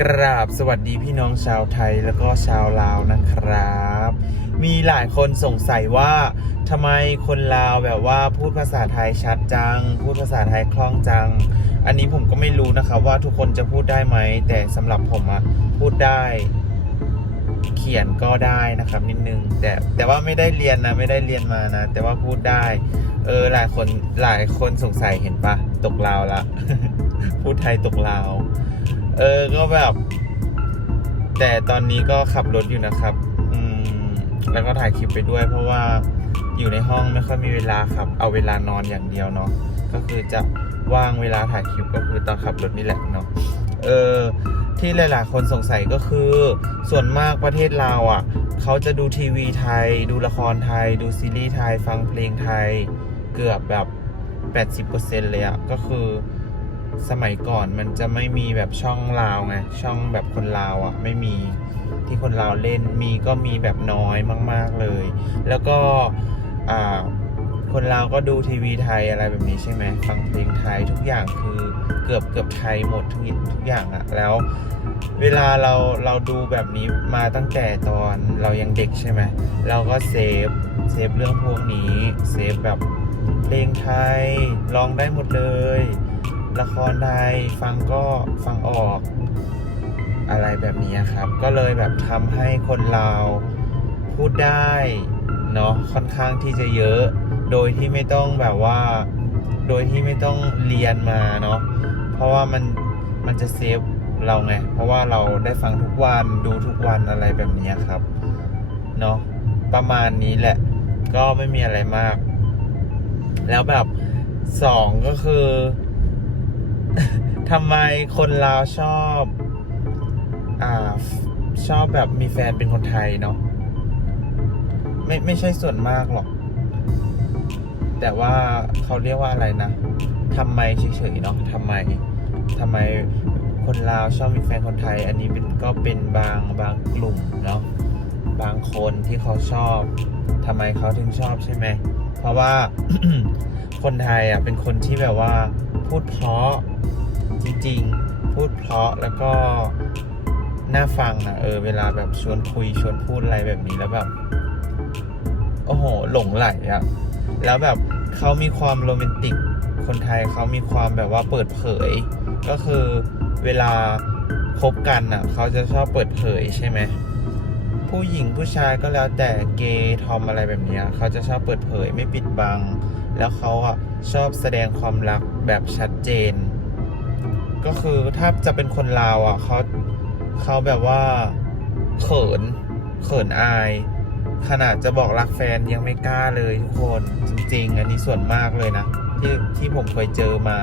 กราบสวัสดีพี่น้องชาวไทยแล้วก็ชาวลาวนะครับ มีหลายคนสงสัยว่าทำไมคนลาวแบบว่าพูดภาษาไทยชัดจัง พูดภาษาไทยคล่องจัง อันนี้ผมก็ไม่รู้นะครับว่าทุกคนจะพูดได้ไหม แต่สำหรับผมอะพูดได้ เขียนก็ได้นะครับนิดนึง แต่แต่ว่าไม่ได้เรียนนะไม่ได้เรียนมานะ แต่ว่าพูดได้ เออหลายคนหลายคนสงสัยเห็นปะตกลาวละ พูดไทยตกลาว เออก็แบบ แต่ตอนนี้ก็ขับรถอยู่นะครับ อืมแล้วก็ถ่ายคลิปไปด้วย เพราะว่าอยู่ในห้องไม่ค่อยมีเวลาครับ เอาเวลานอนอย่างเดียวเนาะก็คือจะว่างเวลาถ่ายคลิปก็คือตอนขับรถนี่แหละเนาะเออที่หลาย ๆ คนสงสัยก็คือ ส่วนมากประเทศลาวอะ เขาจะดูทีวีไทย ดูละครไทย ดูซีรีส์ไทย ฟังเพลงไทย เกือบแบบ 80%เลยอะ ก็คือ สมัยก่อนมันจะไม่มีแบบช่องลาวไงช่องแบบคนลาวอะ ไม่มีที่คนลาวเล่นมีก็มีแบบน้อยมาก ๆเลย แล้วก็อ่าคนลาวก็ดูทีวีไทยอะไรแบบนี้ใช่ไหมฟังเพลงไทยทุกอย่างคือเกือบเกือบไทยหมดทุกทุกอย่างอะแล้ว เวลาเราเราดูแบบนี้มาตั้งแต่ตอนเรายังเด็กใช่ไหมเราก็เซฟเซฟเรื่องพวกนี้เซฟแบบเพลงไทยร้องได้หมดเลย ละครไทยฟังก็ฟังออกอะไรแบบนี้ครับ ก็เลยแบบทำให้คนลาพูดได้เนาะค่อนข้างที่จะเยอะ โดยที่ไม่ต้องแบบว่า โดยที่ไม่ต้องเรียนมาเนาะเพราะว่ามันมันจะเซฟเราไง เพราะว่าเราได้ฟังทุกวันดูทุกวันอะไรแบบนี้ครับเนาะประมาณนี้แหละ ก็ไม่มีอะไรมาก แล้วแบบสองก็คือ ทำไมคนลาวชอบอ่าชอบแบบมีแฟนเป็นคนไทยเนาะไม่ไม่ใช่ส่วนมากหรอก แต่ว่าเขาเรียกว่าอะไรนะทำไมเฉยๆเนาะทำไมทำไมคนลาวชอบมีแฟนคนไทย อันนี้เป็นก็เป็นบางบางกลุ่มเนาะบางคนที่เขาชอบทำไมเขาถึงชอบใช่ไหมเพราะว่าคนไทยอะเป็นคนที่แบบว่าพูดเพราะ จริง ๆ พูดเพราะแล้วก็น่าฟังอะเออเวลาแบบชวนคุยชวนพูดอะไรแบบนี้แล้วแบบโอ้โห หลงไหลอะแล้วแบบเขามีความโรแมนติก คนไทยเขามีความแบบว่าเปิดเผย ก็คือเวลาคบกันอะเขาจะชอบเปิดเผยใช่ไหมผู้หญิงผู้ชายก็แล้วแต่เกย์ทอมอะไรแบบนี้เขาจะชอบเปิดเผยไม่ปิดบัง แล้วเขาอะชอบแสดงความรักแบบชัดเจน ก็คือถ้าจะเป็นคนลาวอะเขาเขาแบบว่าเขินเขินอาย ขนาดจะบอกรักแฟนยังไม่กล้าเลยทุกคนจริง ๆ อันนี้ส่วนมากเลยนะที่ที่ผมเคยเจอมา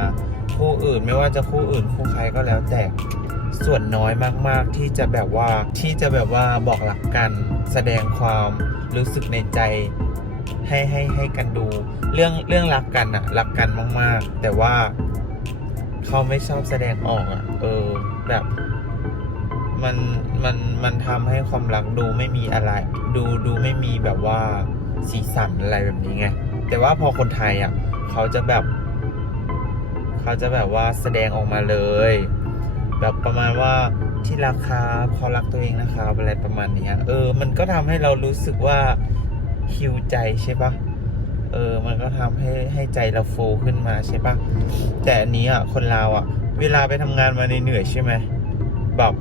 คู่อื่นไม่ว่าจะคู่อื่นคู่ใครก็แล้วแต่ส่วนน้อยมากๆที่จะแบบว่าที่จะแบบว่าบอกรักกันแสดงความรู้สึกในใจให้ให้ให้กันดู เรื่องเรื่องรักกันอะรักกันมากๆ แต่ว่า เขาไม่ชอบแสดงออกอะเออ แบบ มันมันมันทำให้ความรักดูไม่มีอะไร ดูดูไม่มีแบบว่าสีสันอะไรแบบนี้ไง แต่ว่าพอคนไทยอะ เขาจะแบบ เขาจะแบบว่าแสดงออกมาเลย แบบประมาณว่าที่รักครับเขารักตัวเองนะครับอะไรประมาณเนี้ย เออ มันก็ทำให้เรารู้สึกว่าฮิวใจใช่ปะ เออ มันก็ทำให้ให้ใจเราฟูขึ้นมาใช่ปะแต่อันนี้อะคนลาวอะ เวลาไปทำงานมาเหนื่อยใช่ไหมแบบ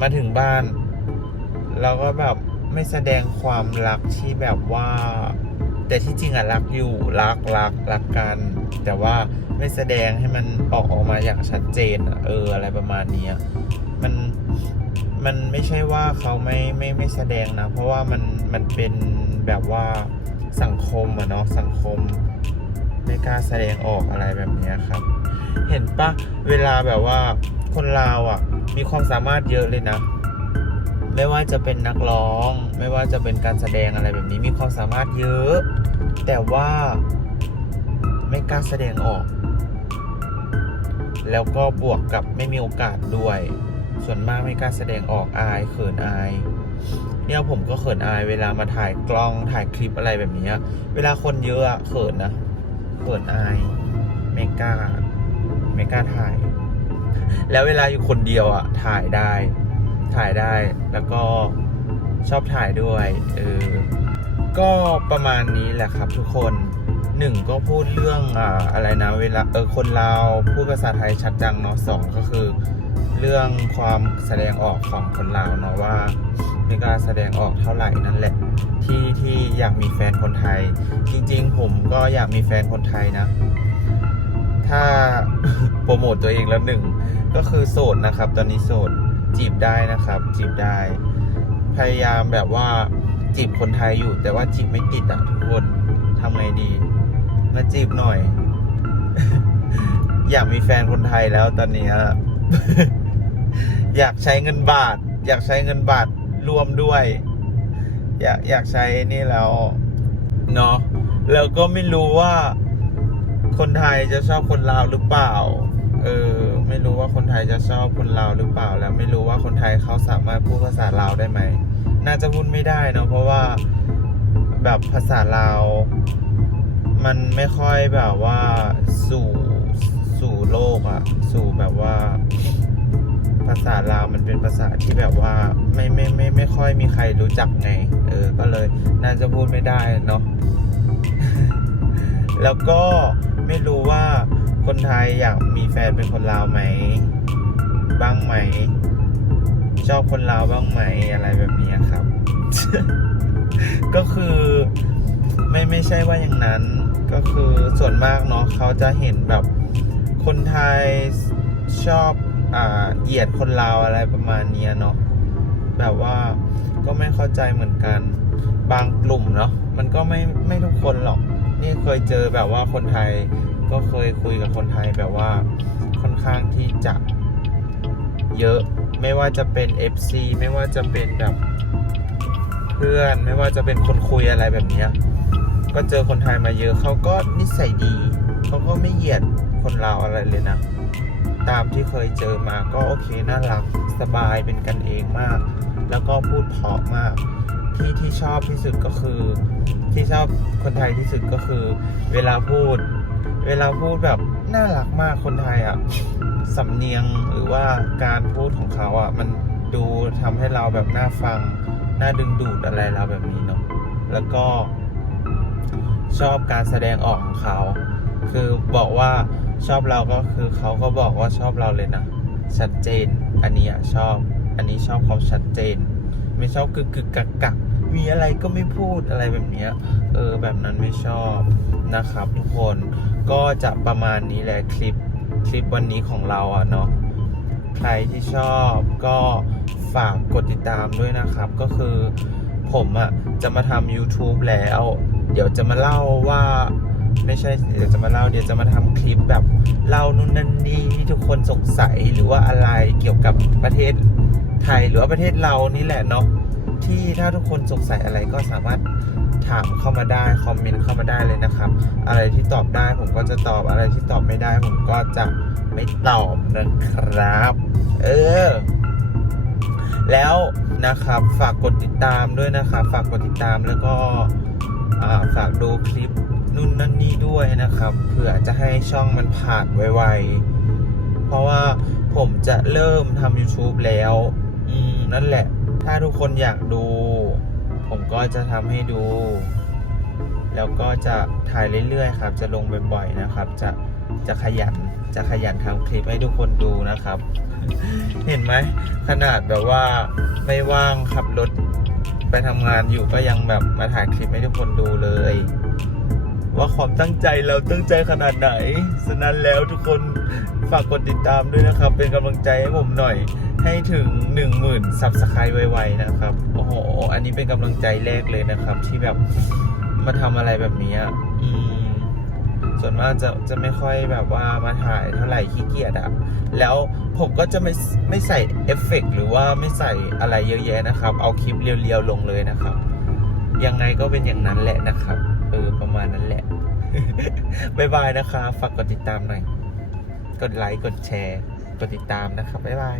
มาถึงบ้านเราก็แบบไม่แสดงความรักที่แบบว่า แต่ที่จริงอะรักอยู่รักรักรักกัน แต่ว่าไม่แสดงให้มันออกออกมาอย่างชัดเจนอะเออ อะไรประมาณนี้อะมันมันไม่ใช่ว่าเขาไม่ไม่ไม่แสดงนะ เพราะว่ามันมันเป็นแบบว่า สังคมอะเนาะสังคมไม่กล้าแสดงออกอะไรแบบนี้ครับ เห็นปะเวลาแบบว่าคนลาวอะมีความสามารถเยอะเลยนะ ไม่ว่าจะเป็นนักร้อง ไม่ว่าจะเป็นการแสดงอะไรแบบนี้ มีความสามารถเยอะ แต่ว่าไม่กล้าแสดงออก แล้วก็บวกกับไม่มีโอกาสด้วย ส่วนมากไม่กล้าแสดงออกอายเขินอาย เนี่ยผมก็เขินอายเวลามาถ่ายกล้องถ่ายคลิปอะไรแบบนี้เวลาคนเยอะเขินนะเขินอายไม่กล้าไม่กล้าถ่าย แล้วเวลาอยู่คนเดียวอะ ถ่ายได้ ถ่ายได้แล้วก็ชอบถ่ายด้วยเออก็ประมาณนี้แหละครับทุกคนหนึ่งก็พูดเรื่องอ่าอะไรนะเวลาเออคนลาวพูดภาษาไทยชัดจังเนาะสองก็คือ เรื่องความแสดงออกของคนลาวเนาะว่าไม่กล้าแสดงออกเท่าไหร่นั่นแหละ ที่ที่อยากมีแฟนคนไทย จริง ๆ ผมก็อยากมีแฟนคนไทยนะ ถ้าโปรโมทตัวเองแล้วหนึ่งก็คือโสดนะครับ ตอนนี้โสดจีบได้นะครับ จีบได้ พยายามแบบว่าจีบคนไทยอยู่ แต่ว่าจีบไม่ติดอะทุกคนทำไงดี มาจีบหน่อย อยากมีแฟนคนไทยแล้วตอนนี้ย อยากใช้เงินบาท อยากใช้เงินบาทรวมด้วย อยากอยากใช้นี่แล้วเนาะแล้วก็ไม่รู้ว่าคนไทยจะชอบคนลาวหรือเปล่า เออ ไม่รู้ว่าคนไทยจะชอบคนลาวหรือเปล่า แล้วไม่รู้ว่าคนไทยเขาสามารถพูดภาษาลาวได้ไหม น่าจะพูดไม่ได้เนอะเพราะว่าแบบภาษาลาว มันไม่ค่อยแบบว่าสู่สู่โลกอะสู่แบบว่า ภาษาลาวมันเป็นภาษาที่แบบว่าไม่ไม่ไม่ไม่ค่อยมีใครรู้จักไง เออ ก็เลยน่าจะพูดไม่ได้เนาะ แล้วก็ไม่รู้ว่าคนไทยอยากมีแฟนเป็นคนลาวไหม บ้างไหม ชอบคนลาวบ้างไหมอะไรแบบนี้ครับ ก็คือไม่ไม่ใช่ว่าอย่างนั้น ก็คือส่วนมากเนาะเขาจะเห็นแบบคนไทยชอบ เหยียดคนลาวอะไรประมาณนี้เนาะแบบว่าก็ไม่เข้าใจเหมือนกัน บางกลุ่มเนาะมันก็ไม่ไม่ทุกคนหรอก นี่เคยเจอแบบว่าคนไทย ก็เคยคุยกับคนไทยแบบว่าค่อนข้างที่จะเยอะไม่ว่าจะเป็น FC ไม่ว่าจะเป็นแบบเพื่อน ไม่ว่าจะเป็นคนคุยอะไรแบบนี้ก็เจอคนไทยมาเยอะเขาก็นิสัยดีเขาก็ไม่เหยียดคนลาวอะไรเลยนะ ตามที่เคยเจอมาก็โอเคน่ารักสบายเป็นกันเองมาก แล้วก็พูดเพาะมากที่ที่ชอบที่สุดก็คือ ที่ชอบคนไทยที่สุดก็คือ เวลาพูด เวลาพูดแบบน่ารักมากคนไทยอะสำเนียงหรือว่าการพูดของเขาอะ มันดูทำให้เราแบบน่าฟัง น่าดึงดูดอะไรเราแบบนี้เนาะแล้วก็ชอบการแสดงออกของเขา คือบอกว่า ชอบเราก็คือเขาก็บอกว่าชอบเราเลยนะชัดเจน อันนี้อะชอบ อันนี้ชอบเขาชัดเจน ไม่ชอบกึกกึกกักกักมีอะไรก็ไม่พูดอะไรแบบเนี้ยเออแบบนั้นไม่ชอบนะครับ ทุกคนก็จะประมาณนี้แหละคลิปคลิปวันนี้ของเราอะเนาะใครที่ชอบก็ฝากกดติดตามด้วยนะครับ ก็คือผมอะจะมาทำ YouTube แล้ว เดี๋ยวจะมาเล่าว่า ไม่ใช่เดี๋ยวจะมาเล่าเดี๋ยวจะมาทำคลิปแบบเล่านู่นนั่นนี่ที่ทุกคนสงสัยหรือว่าอะไรเกี่ยวกับประเทศไทยหรือว่าประเทศเรานี่แหละเนาะที่ถ้าทุกคนสงสัยอะไรก็สามารถถามเข้ามาได้คอมเมนต์เข้ามาได้เลยนะครับ อะไรที่ตอบได้ผมก็จะตอบอะไรที่ตอบไม่ได้ ผมก็จะไม่ตอบนะครับ เออ แล้วนะครับฝากกดติดตามด้วยนะครับ ฝากกดติดตามแล้วก็ฝากดูคลิป นู่นนั่นนี่ด้วยนะครับเผื่อจะให้ช่องมันผ่านไวๆ เพราะว่าผมจะเริ่มทำ YouTube แล้ว อืม นั่นแหละ ถ้าทุกคนอยากดู ผมก็จะทำให้ดู แล้วก็จะถ่ายเรื่อยๆครับ จะลงบ่อยๆนะครับ จะจะขยันจะขยันทำคลิปให้ทุกคนดูนะครับ เห็นไหมขนาดแบบว่าไม่ว่างขับรถไปทำงานอยู่ก็ยังแบบมาถ่ายคลิปให้ทุกคนดูเลย ว่าความตั้งใจเราตั้งใจขนาดไหนฉะนั้นแล้วทุกคนฝากกดติดตามด้วยนะครับ เป็นกำลังใจให้ผมหน่อย ให้ถึง 1 0,000ซับสไครต์ไวๆนะครับ โอ้โห อันนี้เป็นกำลังใจแรกเลยนะครับ ที่แบบมาทำอะไรแบบนี้อะอืมส่วนมากจะจะไม่ค่อยแบบว่ามาถ่ายเท่าไหร่ขี้เกียจอะแล้วผมก็จะไม่ไม่ใส่เอฟเฟกต์หรือว่าไม่ใส่อะไรเยอะแยะนะครับ เอาคลิปเรียวๆลงเลยนะครับ ยังไงก็เป็นอย่างนั้นแหละนะครับ เออ ประมาณนั้นแหละ บ๊ายบายนะคะ ฝากกดติดตามหน่อย กดไลค์ กดแชร์ กดติดตามนะครับบ๊ายบาย